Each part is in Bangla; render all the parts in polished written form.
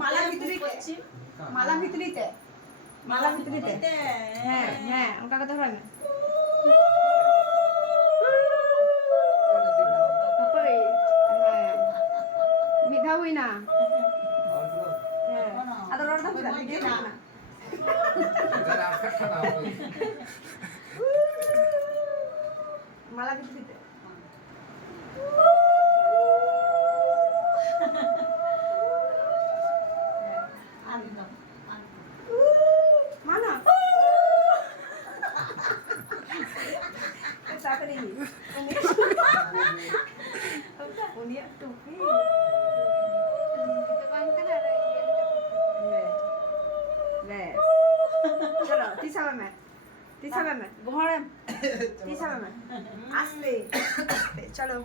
মালা ভিতরিতে মালা ভিতরিতে মালা ভিতরিতে হ্যাঁ হ্যাঁ ওটা কথা হয় না মিঠা হই না হ্যাঁ আদর ওর দাম না ভিডিও না মালা ভিতরিতে mana siapa ni punya topi kita bang kan ada yes चलो तीसरा में घोड़े तीसरा में आस्ते चलो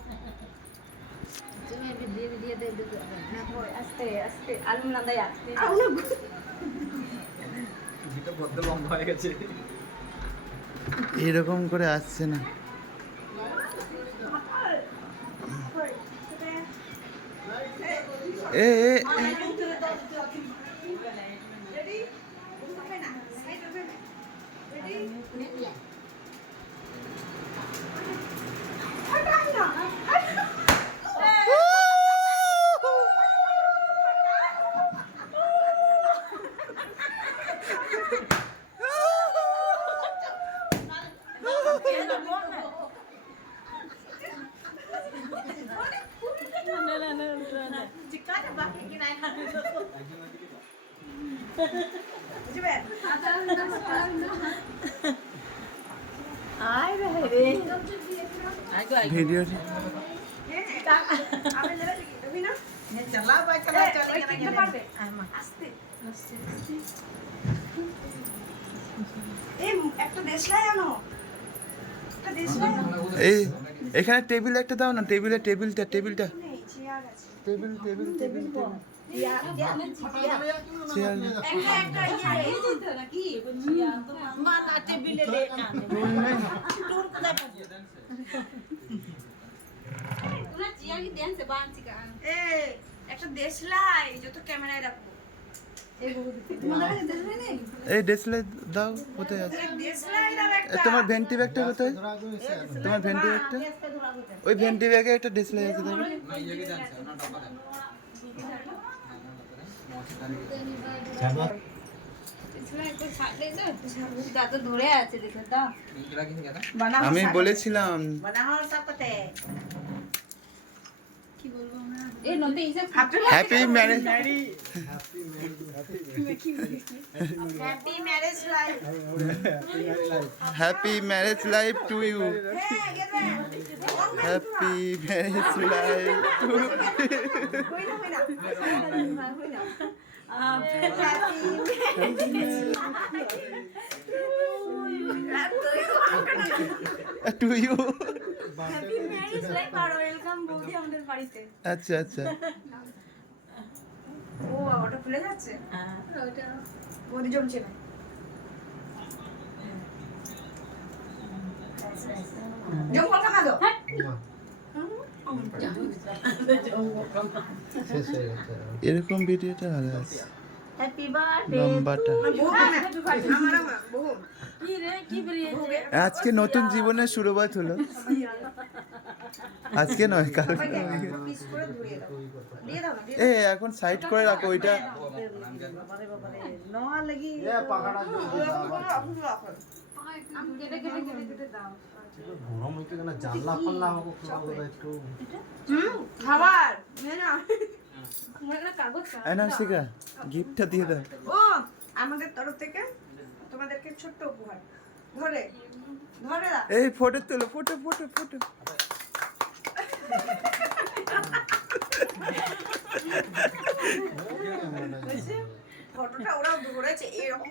तुम्हें भी दिए दे दो ना कोई आस्ते आस्ते आलू ना दया आलू ভিডিও বদ্ধ লম্বা হয়ে গেছে এরকম করে আসছে না এ এ ভিডিও चला आस्ते একটা দেশলাই আনো একটা দেশলাই এই এখানে টেবিল একটা দাও না টেবিলটা নেই চেয়ার আছে টেবিল চেয়ার একটা এই দিতে নাকি মানা টেবিলে লে না টুর কোথায় তোমরা জিয়া কি দেন সে বানছি কা এ একটা দেশলাই যত ক্যামেরায় রাখবো তোমাদের কাছে দেশলাই নেই এই ডিসপ্লে দাও কোথায় আছে দেশলাই দাও একটা তোমার ভেন্টি ব্যাগটা কোথায় তোমার ভেন্টি ব্যাগটা ওই ভেন্টি ব্যাগে একটা ডিসপ্লে আছে দেখো না ইয়ে কি জানছে না ডাব্বা দেন इसमें कोई छाड़ दे दो दादा धोरे আছে দেখো দাও ইংরা কি কেন আমি বলেছিলাম বানাও সব পতে কি বলবো আমরা এই নতে ইসে happy marriage happy marriage life happy marriage life to you হ্যাঁ গেছে হ্যাপি ম্যারেজ লাইফ টু হইনা to you happy marriage life আর ওয়েলকাম বৌদি আমাদের বাড়িতে আচ্ছা আচ্ছা ও ওটা খুলে যাচ্ছে ওটা বৌদি জমছে না জম কল কামা দাও এরকম ভিডিওটা ভালো আছে হ্যাপি বার্থডে লম্বাটা আমার বহু কি রে কি বেরিয়েছে আজকে নতুন জীবনের শুরুবাত হলো আজকে নয় কালকে পিস করে ধরিয়ে দাও দিয়ে দাও না দিয়ে এ এখন সাইড করে রাখো ওইটা নয়া লাগি আম কেটে দাও গরম হইতে কেন জানলা পাল্লা একটু খাবার না আমরা কাগজ আনাশিকা গিফটটা দিয়ে দাও ও আমাদের তরফ থেকে তোমাদেরকে ছোট্ট উপহার ধরে ধরে দাও এই ফটো তুলো ফটো ফটোটা ওরাও ধরেছে এরকম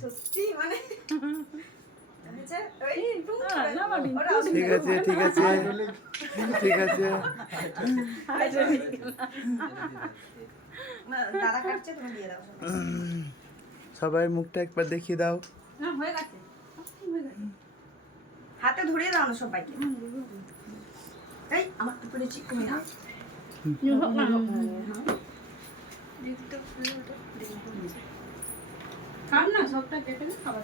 সত্যি মানে ঠিক আছে দাদা কাটছে তুমি দিয়ে দাও সবাই মুখটা একবার দেখিয়ে দাও না হয়ে গেছে হাতে ধরিয়ে দাও না সবাইকে এই আমার উপরে চিকমি না খাব না সবটা কেটে নে, খাবার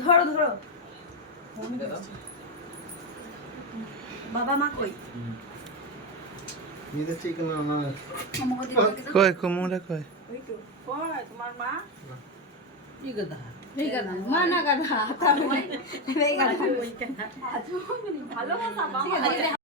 ধরো ধরো বাবা মা কই ये तो चिकन आना আমাকে দিয়ে দাও। কই কুমড়া কই ওই তো কই তোমার মা এই গাধা মা না গাধা তাহলে এই গাধা ভালোবাসা বাবা